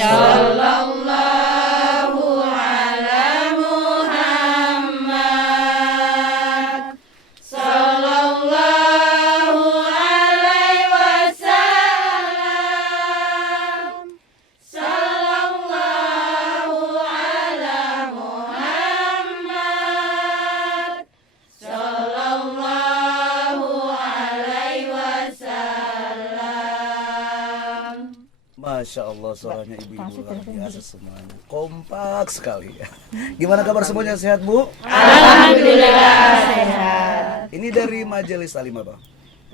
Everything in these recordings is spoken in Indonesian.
Sallallahu ala Muhammad. Sallallahu alaihi wasallam. Sallallahu ala Muhammad. Sallallahu alaihi wasallam. Masya Allah, suaranya ibu-ibu luar biasa semuanya. Kompak sekali. Gimana kabar semuanya, sehat Bu? Alhamdulillah sehat. Ini dari Majelis Talim apa?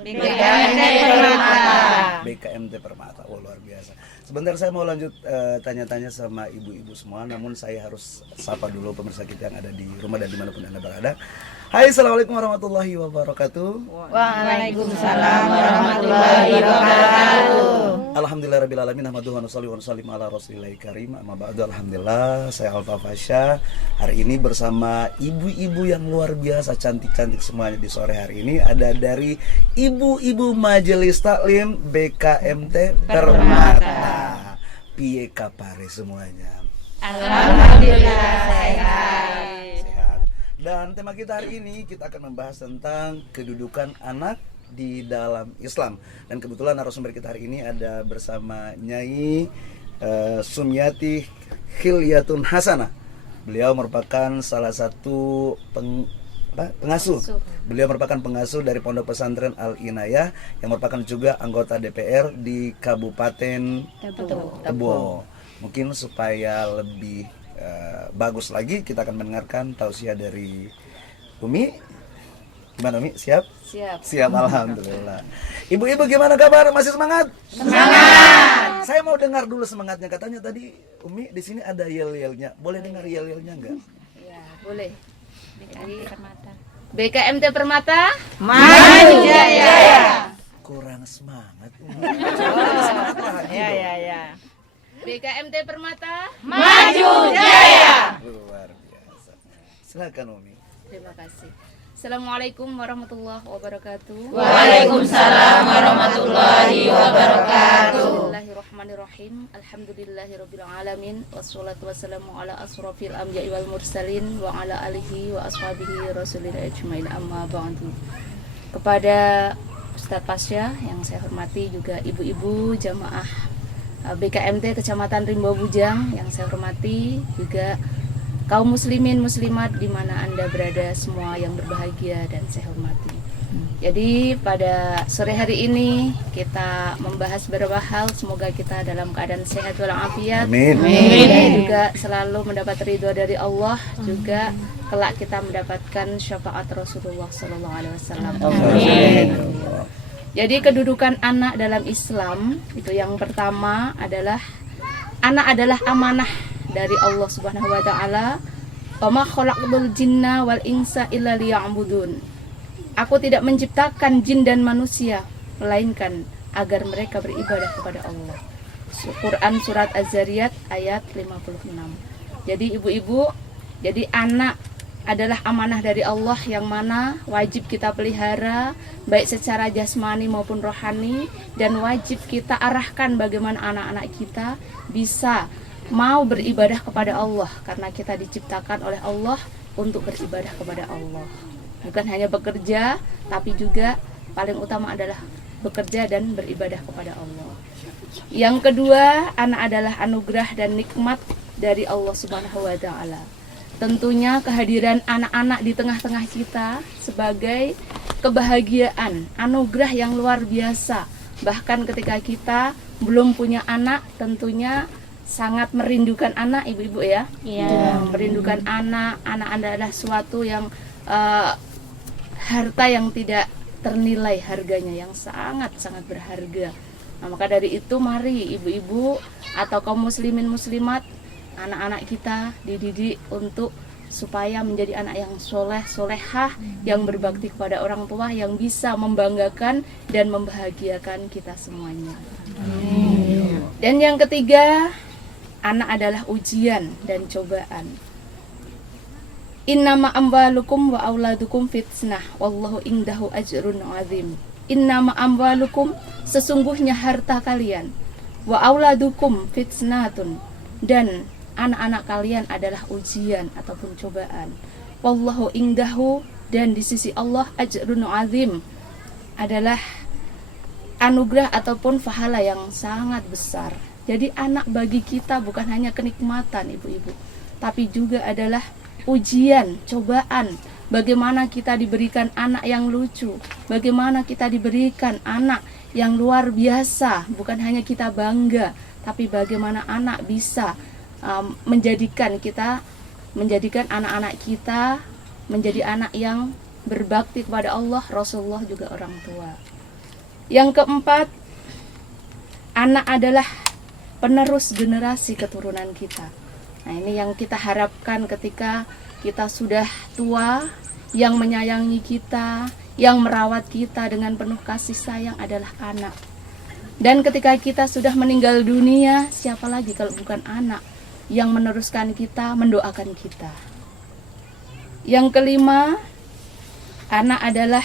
BKMT Permata. BKMT Permata. Oh, luar biasa. Sebentar saya mau lanjut tanya-tanya sama ibu-ibu semua. Namun saya harus sapa dulu pemirsa kita yang ada di rumah dan dimanapun Anda berada. Hai, assalamualaikum warahmatullahi wabarakatuh. Waalaikumsalam warahmatullahi wabarakatuh. Alhamdulillahirrabbilalamin. Ahmaduhu wa nusalli wa nusallim ala rasulillahi karim. Amma ba'du. Alhamdulillah, saya Alfa Fasya. Hari ini bersama ibu-ibu yang luar biasa, cantik-cantik semuanya di sore hari ini. Ada dari ibu-ibu Majelis Taklim BKMT Permata. Piye kapare semuanya? Alhamdulillah sehat. Sehat. Dan tema kita hari ini kita akan membahas tentang kedudukan anak di dalam Islam. Dan kebetulan narasumber kita hari ini ada bersama Nyai Sumyati Khilyatun Hasanah. Beliau merupakan salah satu pengasuh. Beliau merupakan pengasuh dari Pondok Pesantren Al Inayah yang merupakan juga anggota DPR di Kabupaten Tebo. Mungkin supaya lebih bagus lagi, kita akan mendengarkan tausiah dari Umi. Gimana Umi? Siap? Siap, alhamdulillah. Ibu-ibu gimana kabar? Masih semangat? Semangat. Saya mau dengar dulu semangatnya. Katanya tadi Umi di sini ada yel-yelnya. Boleh dengar yel-yelnya enggak? Ya, boleh. BKMT Permata. Maju jaya. Kurang semangat Umi. Semangat lagi dong. Ya. BKMT Permata. Maju jaya. Luar biasa. Silakan Umi. Terima kasih. Assalamualaikum warahmatullahi wabarakatuh. Waalaikumsalam warahmatullahi wabarakatuh. Bismillahirrahmanirrahim. Alhamdulillahirabbil alamin wassalatu wassalamu ala asrofil anbiya'i wal mursalin wa ala alihi wa ashabihi rasulillah ajmain, amma ba'du. Kepada Ustadz Pasya yang saya hormati, juga ibu-ibu jamaah BKMT Kecamatan Rimba Bujang yang saya hormati, juga kaum muslimin muslimat di mana Anda berada semua yang berbahagia dan saya hormati. Jadi pada sore hari ini kita membahas beberapa hal, semoga kita dalam keadaan sehat walafiat. Amin. Dan juga selalu mendapat ridho dari Allah, juga kelak kita mendapatkan syafaat Rasulullah sallallahu alaihi wasallam. Amin. Jadi kedudukan anak dalam Islam itu yang pertama adalah anak adalah amanah dari Allah Subhanahu wa taala. Wa ma khalaqtul jinna wal insa illa liya'budun. Aku tidak menciptakan jin dan manusia melainkan agar mereka beribadah kepada Allah. Quran surat Az-Zariyat ayat 56. Jadi ibu-ibu, jadi anak adalah amanah dari Allah yang mana wajib kita pelihara baik secara jasmani maupun rohani, dan wajib kita arahkan bagaimana anak-anak kita bisa mau beribadah kepada Allah, karena kita diciptakan oleh Allah untuk beribadah kepada Allah. Bukan hanya bekerja, tapi juga paling utama adalah bekerja dan beribadah kepada Allah. Yang kedua, anak adalah anugerah dan nikmat dari Allah Subhanahu wa taala. Tentunya kehadiran anak-anak di tengah-tengah kita sebagai kebahagiaan, anugerah yang luar biasa. Bahkan ketika kita belum punya anak, tentunya sangat merindukan anak, ibu-ibu ya. Iya. Merindukan anak adalah suatu yang harta yang tidak ternilai harganya, yang sangat-sangat berharga. Nah, maka dari itu mari ibu-ibu atau kaum muslimin muslimat, anak-anak kita dididik untuk supaya menjadi anak yang soleh, solehah, yang berbakti kepada orang tua, yang bisa membanggakan dan membahagiakan kita semuanya. Dan yang ketiga, anak adalah ujian dan cobaan. Innama amwalukum wa auladukum fitnah wallahu indahu ajrun azim. Innama amwalukum, sesungguhnya harta kalian, Wa auladukum fitnatun, dan anak-anak kalian adalah ujian ataupun cobaan. Wallahu indahu, dan di sisi Allah ajrun azim, adalah anugerah ataupun pahala yang sangat besar. Jadi anak bagi kita bukan hanya kenikmatan ibu-ibu, tapi juga adalah ujian, cobaan. Bagaimana kita diberikan anak yang lucu, bagaimana kita diberikan anak yang luar biasa. Bukan hanya kita bangga, tapi bagaimana anak bisa menjadikan anak-anak kita menjadi anak yang berbakti kepada Allah, Rasulullah juga orang tua. Yang keempat, anak adalah penerus generasi keturunan kita. Nah, ini yang kita harapkan ketika kita sudah tua, yang menyayangi kita, yang merawat kita dengan penuh kasih sayang adalah anak. Dan ketika kita sudah meninggal dunia, siapa lagi kalau bukan anak yang meneruskan kita, mendoakan kita. Yang kelima, anak adalah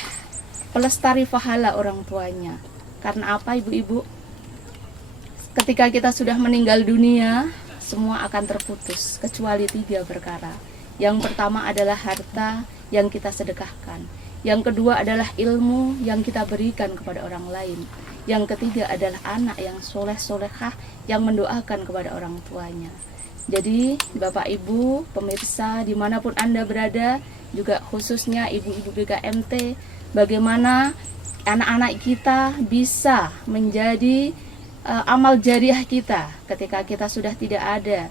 pelestari pahala orang tuanya. Karena apa ibu-ibu? Ketika kita sudah meninggal dunia, semua akan terputus kecuali 3 perkara. Yang pertama adalah harta yang kita sedekahkan. Yang kedua adalah ilmu yang kita berikan kepada orang lain. Yang ketiga adalah anak yang soleh-solehah yang mendoakan kepada orang tuanya. Jadi Bapak Ibu pemirsa dimanapun Anda berada, juga khususnya ibu-ibu BKMT, bagaimana anak-anak kita bisa menjadi amal jariah kita ketika kita sudah tidak ada.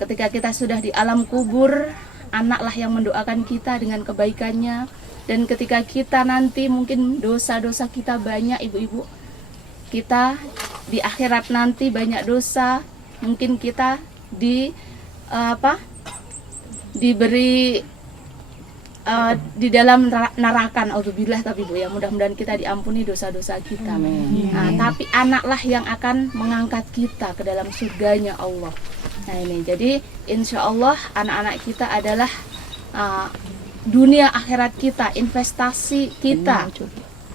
Ketika kita sudah di alam kubur, anaklah yang mendoakan kita dengan kebaikannya. Dan ketika kita nanti mungkin dosa-dosa kita banyak ibu-ibu, kita di akhirat nanti banyak dosa, mungkin kita diberi di dalam nerakan, auzubillah, tapi Bu ya, mudah-mudahan kita diampuni dosa-dosa kita. Nah, tapi anaklah yang akan mengangkat kita ke dalam surganya Allah. Nah ini, jadi insya Allah anak-anak kita adalah dunia akhirat kita, investasi kita.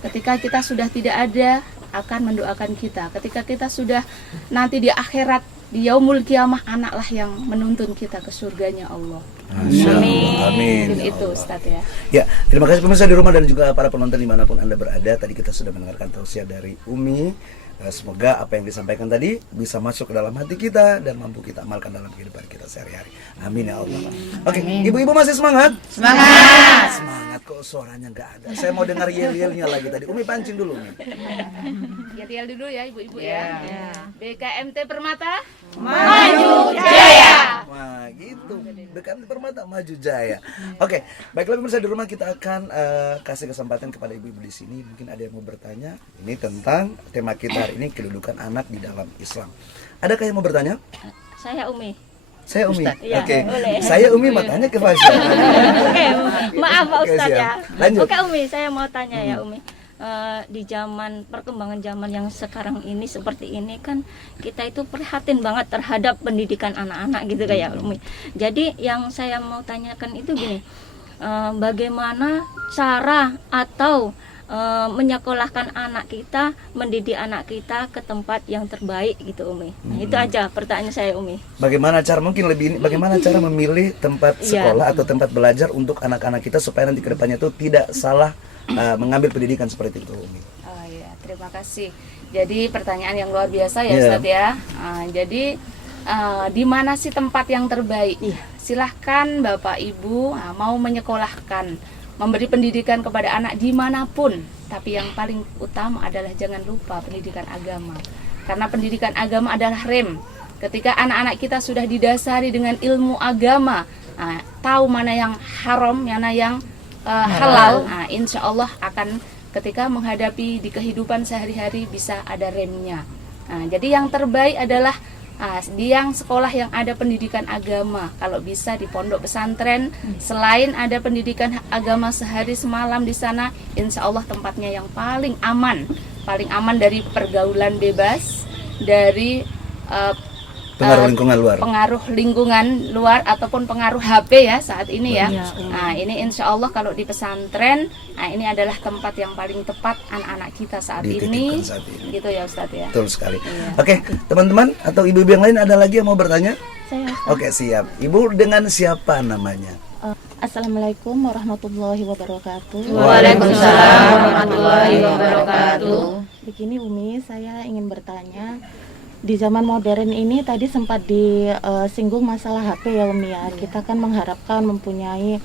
Ketika kita sudah tidak ada, akan mendoakan kita. Ketika kita sudah nanti di akhirat, di yaumul kiamah, anaklah yang menuntun kita ke surganya Allah. Amin. Itu Ustaz ya. Ya, terima kasih pemirsa di rumah dan juga para penonton dimanapun Anda berada. Tadi kita sudah mendengarkan tausiah dari Umi. Semoga apa yang disampaikan tadi bisa masuk ke dalam hati kita dan mampu kita amalkan dalam kehidupan kita sehari-hari. Amin ya Allah. Oke, ibu-ibu masih semangat? Semangat. Semangat kok, suaranya nggak ada. Saya mau dengar yel-yelnya lagi tadi. Umi pancing dulu nih. Yel dulu ya ibu-ibu ya. BKMT Permata Maju Jaya. Wah gitu, BKMT Permata Maju Jaya. Oke, baiklah pemirsa di rumah, kita akan kasih kesempatan kepada ibu-ibu di sini. Mungkin ada yang mau bertanya. Ini tentang tema kita hari ini, kedudukan anak di dalam Islam. Adakah yang mau bertanya? Saya Umi. Saya Umi. Iya, Oke. boleh. Saya Umi mau tanya ke Fasya. Oke, maaf Pak Oke, Ustadz siap. ya. Lanjut. Oke Umi, saya mau tanya ya Umi. Di zaman perkembangan zaman yang sekarang ini seperti ini kan, kita itu prihatin banget terhadap pendidikan anak-anak gitu kayak Umi. Jadi yang saya mau tanyakan itu gini, bagaimana cara atau menyekolahkan anak kita, mendidik anak kita ke tempat yang terbaik gitu Umi. Nah, itu aja pertanyaan saya Umi. Bagaimana cara, mungkin lebih ini, bagaimana cara memilih tempat sekolah atau tempat belajar untuk anak-anak kita supaya nanti ke depannya itu tidak salah mengambil pendidikan seperti itu Umi. Oh iya, terima kasih. Jadi pertanyaan yang luar biasa ya Ustadz ya. Jadi di mana sih tempat yang terbaik? Silahkan Bapak Ibu mau menyekolahkan, memberi pendidikan kepada anak dimanapun. Tapi yang paling utama adalah jangan lupa pendidikan agama. Karena pendidikan agama adalah rem. Ketika anak-anak kita sudah didasari dengan ilmu agama, tahu mana yang haram, mana yang halal, insya Allah akan ketika menghadapi di kehidupan sehari-hari bisa ada remnya. Jadi yang terbaik adalah di yang sekolah yang ada pendidikan agama. Kalau bisa di pondok pesantren, selain ada pendidikan agama sehari semalam di sana, insya Allah tempatnya yang paling aman dari pergaulan bebas, dari Pengaruh lingkungan luar. Pengaruh lingkungan luar ataupun pengaruh HP ya saat ini ya. Iya, Nah ini insya Allah kalau di pesantren, nah ini adalah tempat yang paling tepat anak-anak kita saat ini. Dititipkan saat ini. Gitu ya Ustadz ya. Betul sekali. Iya. Oke, teman-teman atau ibu-ibu yang lain ada lagi yang mau bertanya? Saya Oke, siap. Ibu dengan siapa namanya? Assalamualaikum warahmatullahi wabarakatuh. Waalaikumsalam warahmatullahi wabarakatuh. Begini Umi, saya ingin bertanya, di zaman modern ini tadi sempat disinggung masalah HP ya Umi ya. Kita kan mengharapkan mempunyai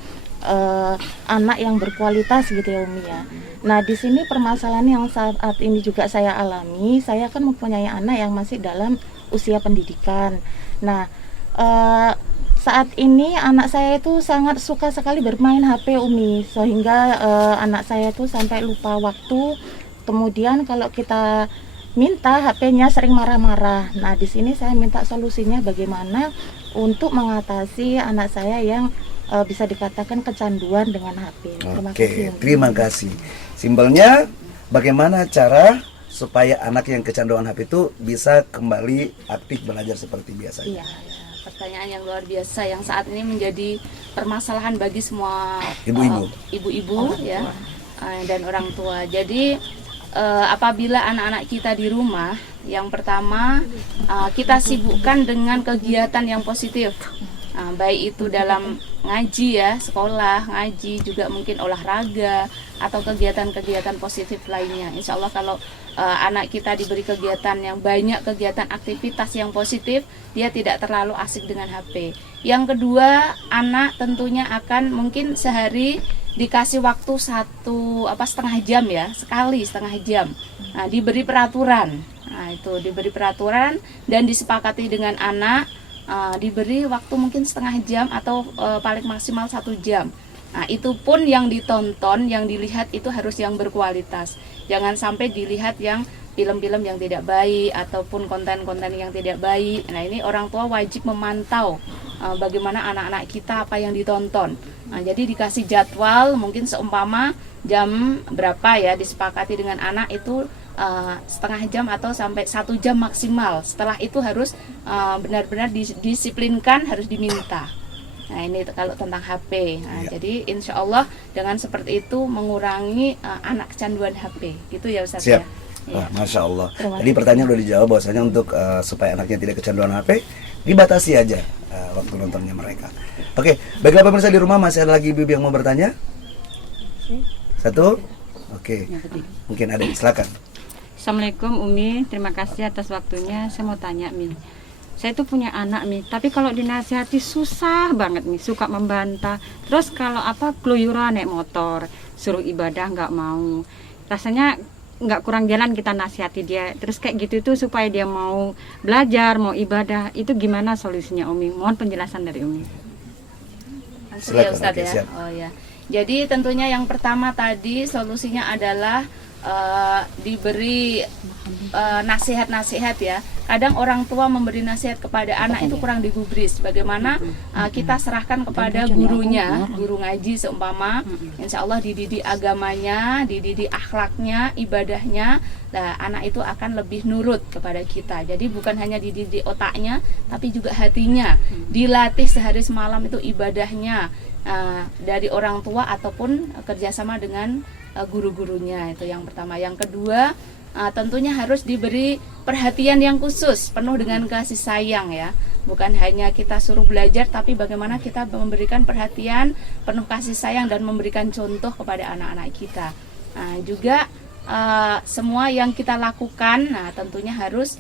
anak yang berkualitas gitu ya Umi ya. Nah di sini permasalahan yang saat ini juga saya alami, saya kan mempunyai anak yang masih dalam usia pendidikan. Nah saat ini anak saya itu sangat suka sekali bermain HP Umi, sehingga anak saya itu sampai lupa waktu. Kemudian kalau kita minta HP-nya sering marah-marah. Nah di sini saya minta solusinya bagaimana untuk mengatasi anak saya yang bisa dikatakan kecanduan dengan HP. Terima kasih. Oke, Umi. terima kasih. Simpelnya, bagaimana cara supaya anak yang kecanduan HP itu bisa kembali aktif belajar seperti biasanya? Iya. Pertanyaan yang luar biasa yang saat ini menjadi permasalahan bagi semua Ibu-ibu. ibu-ibu ya dan orang tua. Jadi apabila anak-anak kita di rumah, yang pertama kita sibukkan dengan kegiatan yang positif. Baik itu dalam ngaji ya, sekolah, ngaji, juga mungkin olahraga atau kegiatan-kegiatan positif lainnya. Insya Allah kalau anak kita diberi kegiatan yang banyak, kegiatan aktivitas yang positif, dia tidak terlalu asik dengan HP. Yang kedua, anak tentunya akan mungkin sehari dikasih waktu setengah jam ya, sekali setengah jam. Nah, diberi peraturan. Nah, itu diberi peraturan dan disepakati dengan anak. Diberi waktu mungkin setengah jam atau paling maksimal 1 jam. Nah itu pun yang ditonton, yang dilihat itu harus yang berkualitas. Jangan sampai dilihat yang film-film yang tidak baik ataupun konten-konten yang tidak baik. Nah ini orang tua wajib memantau bagaimana anak-anak kita apa yang ditonton. Nah jadi dikasih jadwal mungkin seumpama jam berapa ya, disepakati dengan anak itu setengah jam atau sampai 1 jam maksimal. Setelah itu harus benar-benar didisiplinkan, harus diminta. Nah ini kalau tentang HP. Nah, jadi insya Allah dengan seperti itu mengurangi anak kecanduan HP. Gitu ya Ustaz. Siap. Ya. Masya Allah. Tadi pertanyaan udah dijawab bahwasanya untuk supaya anaknya tidak kecanduan HP, dibatasi aja waktu nontonnya mereka. Oke, baiklah pemirsa di rumah, masih ada lagi ibu yang mau bertanya? Satu? Oke. Mungkin ada, silakan. Assalamualaikum Umi, terima kasih atas waktunya. Saya mau tanya Mi, saya itu punya anak Mi, tapi kalau dinasihati susah banget Mi, suka membantah. Terus kalau keluyuran naik motor, suruh ibadah nggak mau. Rasanya nggak kurang jalan kita nasihati dia. Terus kayak gitu itu supaya dia mau belajar, mau ibadah, itu gimana solusinya Umi? Mohon penjelasan dari Umi. Langsung ya Silakan, Ustaz oke, ya. siap. Oh ya. Jadi tentunya yang pertama tadi solusinya adalah diberi nasihat-nasihat ya. Kadang orang tua memberi nasihat kepada anak itu kurang digubris. Bagaimana kita serahkan kepada gurunya, guru ngaji seumpama, insya Allah dididik agamanya, dididik akhlaknya, ibadahnya. Nah, anak itu akan lebih nurut kepada kita. Jadi bukan hanya dididik otaknya, tapi juga hatinya. Dilatih sehari semalam itu ibadahnya dari orang tua ataupun kerjasama dengan guru-gurunya. Itu yang pertama. Yang kedua, tentunya harus diberi perhatian yang khusus, penuh dengan kasih sayang ya. Bukan hanya kita suruh belajar, tapi bagaimana kita memberikan perhatian, penuh kasih sayang dan memberikan contoh kepada anak-anak kita. Juga semua yang kita lakukan, tentunya harus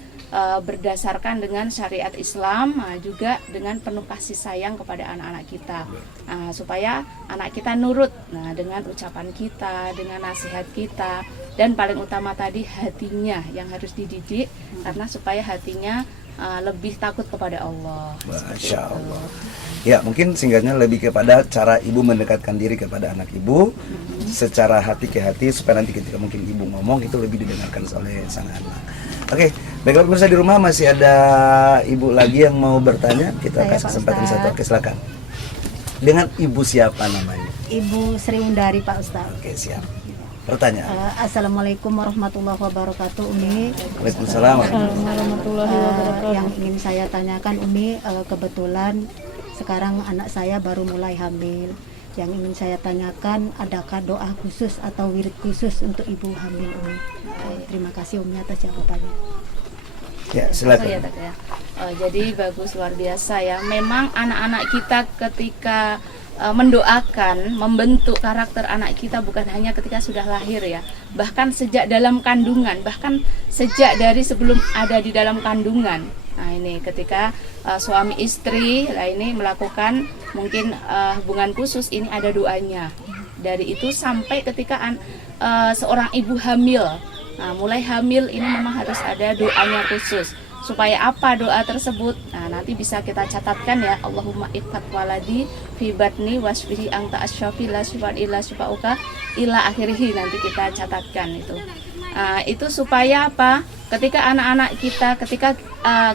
berdasarkan dengan syariat Islam, juga dengan penuh kasih sayang kepada anak-anak kita, supaya anak kita nurut dengan ucapan kita, dengan nasihat kita, dan paling utama tadi hatinya yang harus dididik, karena supaya hatinya lebih takut kepada Allah. Masya Allah. Ya mungkin singkatnya lebih kepada cara ibu mendekatkan diri kepada anak ibu secara hati ke hati, supaya nanti ketika mungkin ibu ngomong itu lebih didengarkan oleh sang anak. Oke, baiklah pemirsa di rumah, masih ada ibu lagi yang mau bertanya. Kita Saya, kasih Pak kesempatan Ustadz. satu. Oke, silakan. Dengan ibu siapa namanya? Ibu Sri Undari Pak Ustadz. Oke, siap. Pertanyaan. Assalamualaikum warahmatullahi wabarakatuh, Umi. Waalaikumsalam. warahmatullahi wabarakatuh. Yang ingin saya tanyakan, Umi, kebetulan sekarang anak saya baru mulai hamil. Yang ingin saya tanyakan, adakah doa khusus atau wirid khusus untuk ibu hamil, Umi? Terima kasih, Umi, atas jawabannya. Ya, Oh, ya, silakan. Tak, ya. Jadi bagus, luar biasa ya. Memang anak-anak kita ketika mendoakan, membentuk karakter anak kita bukan hanya ketika sudah lahir ya, bahkan sejak dalam kandungan, bahkan sejak dari sebelum ada di dalam kandungan. Nah ini ketika suami istri lah ini melakukan mungkin hubungan khusus, ini ada doanya. Dari itu sampai ketika seorang ibu hamil, nah, mulai hamil ini memang harus ada doanya khusus. Supaya apa doa tersebut? Nah, nanti bisa kita catatkan ya. Allahumma iqat waladi fi batni wasfihi anta asyafi la syifaa illa syifauka ila akhirih, nanti kita catatkan itu. Itu supaya apa? Ketika anak-anak kita, ketika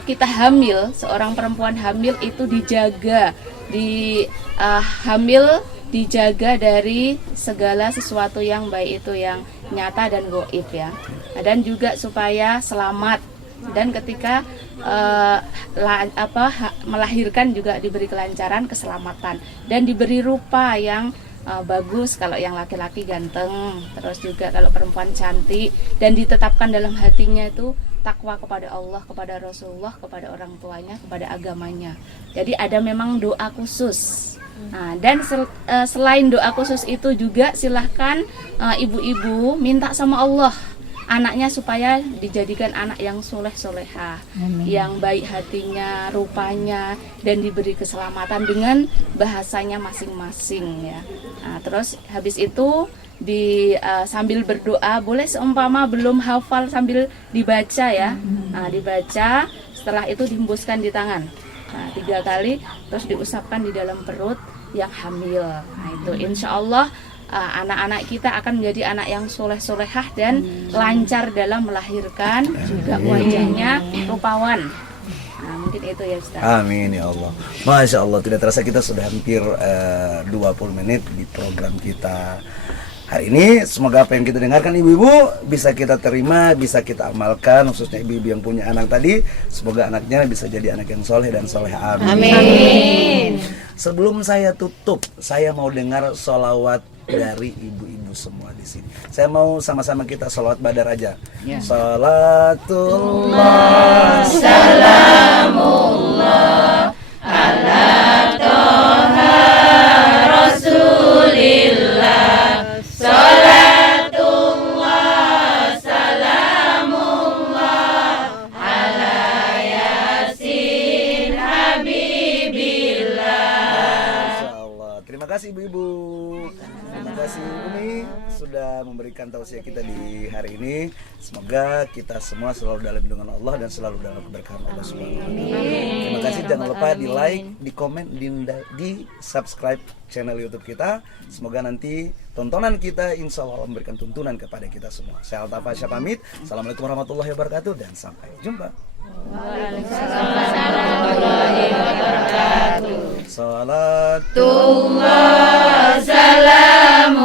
kita hamil, seorang perempuan hamil itu dijaga, hamil dijaga dari segala sesuatu yang baik itu yang nyata dan gaib ya. Dan juga supaya selamat. Dan ketika melahirkan juga diberi kelancaran, keselamatan, dan diberi rupa yang bagus, kalau yang laki-laki ganteng, terus juga kalau perempuan cantik, dan ditetapkan dalam hatinya itu takwa kepada Allah, kepada Rasulullah, kepada orang tuanya, kepada agamanya. Jadi ada memang doa khusus. Nah, dan selain doa khusus itu juga silahkan ibu-ibu minta sama Allah anaknya supaya dijadikan anak yang soleh-solehah, yang baik hatinya, rupanya, dan diberi keselamatan dengan bahasanya masing-masing ya. Nah, terus habis itu sambil berdoa, boleh seumpama belum hafal sambil dibaca ya. Nah, dibaca, setelah itu dihembuskan di tangan. Nah, 3 kali, terus diusapkan di dalam perut yang hamil. Nah, itu insya Allah anak-anak kita akan menjadi anak yang soleh-solehah dan lancar dalam melahirkan, juga wajahnya rupawan. Nah, mungkin itu ya Ustaz. Amin ya Allah. Masya Allah, tidak terasa kita sudah hampir 20 menit di program kita hari ini. Semoga apa yang kita dengarkan ibu-ibu bisa kita terima, bisa kita amalkan, khususnya ibu-ibu yang punya anak tadi. Semoga anaknya bisa jadi anak yang soleh dan soleh. Amin. Sebelum saya tutup, saya mau dengar sholawat dari ibu-ibu semua di sini. Saya mau sama-sama kita sholawat badar aja. Salatullah salamullah ala toha rasulillah. Salatullah salamullah ala yasin habibillah. Masya Allah. Terima kasih ibu-ibu. Terima kasih Umi sudah memberikan tausiah kita di hari ini. Semoga kita semua selalu dalam lindungan Allah dan selalu dalam keberkahan Allah Subhanahu wa taala. Terima kasih, jangan lupa di like, di komen, di subscribe channel YouTube kita. Semoga nanti tontonan kita insya Allah memberikan tuntunan kepada kita semua. Saya Altafa Syah pamit. Assalamualaikum warahmatullahi wabarakatuh dan sampai jumpa. Waalaikumsalam warahmatullahi wabarakatuh. Salat Salamullah